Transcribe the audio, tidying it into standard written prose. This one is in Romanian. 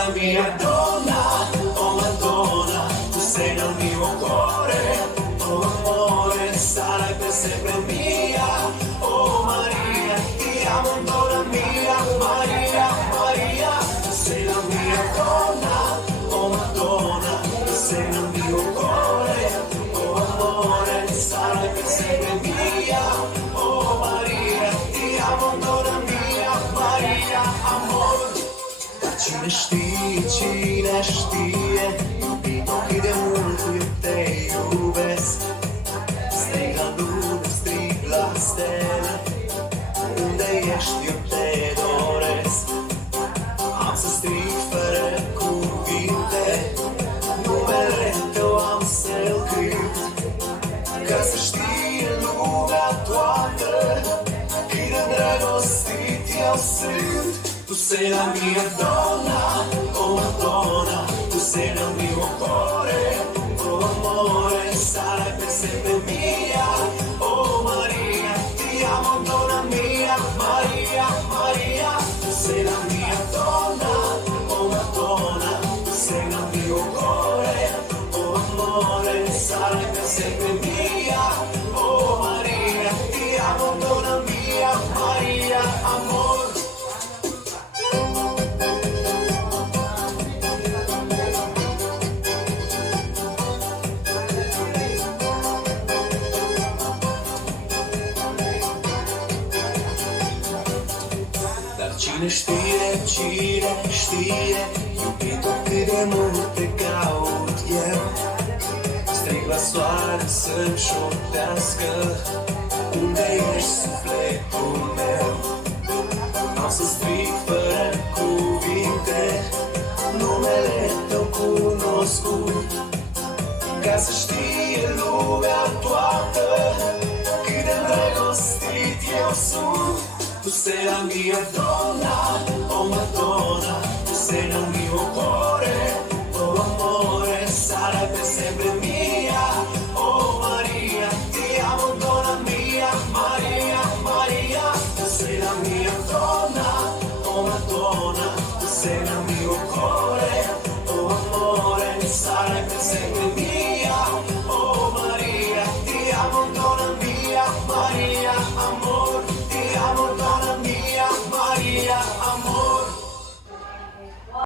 la mia donna, oh Madonna, tu sei nel mio cuore, oh amore, sarai per sempre mia, oh Maria, ti amo donna mia, Maria, Maria, tu sei la mia donna, oh Madonna, tu sei nel mio cuore, oh amore, sarai per sempre mia, oh Maria, ti amo donna mia, Maria, amor. Cine știe, iubito cât de mult eu te iubesc. Strig la lună, strig la stele, unde ești eu te doresc. Am să strig fără cuvinte, numele tău am să-l cânt, ca să știe lumea toată cât de îndrăgostit eu sunt. Tu sei la mia donna, oh Madonna, tu sei nel mio cuore, oh amore, sarai per sempre mia, oh Maria, ti amo donna mia, Maria, Maria, tu sei la mia donna, oh Madonna, tu sei nel mio cuore, oh amore, sarai per sempre mia, oh Maria, ti amo donna mia, Maria, amor. Cine știe, iubito cât de mult te caut eu. Strig la soare să-mi șoptească, unde ești sufletul meu. Am să strig fără cuvinte, numele tău cunoscut, ca să știe lumea toată cât de îndrăgostit eu sunt. Tu sei la mia donna, oh Madonna, tu sei nel mio cuore, oh amore, sarai per sempre mia.